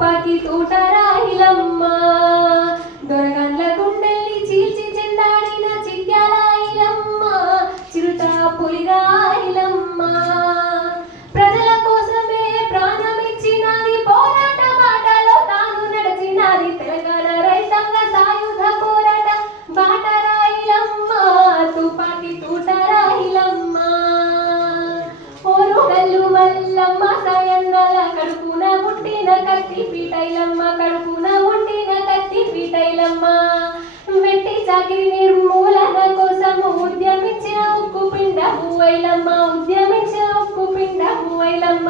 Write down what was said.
పంపకి తూటరాయిల పీటైలమ్మ కడుపున ఉండిన కత్తి పీటైలమ్మ వెట్టి చాకిరి నిర్మూలన కోసము ఉద్యమించిన ఉక్కు పిండ పువ్వైలమ్మ ఉద్యమించిన ఉక్కు పిండ పువ్వైలమ్మ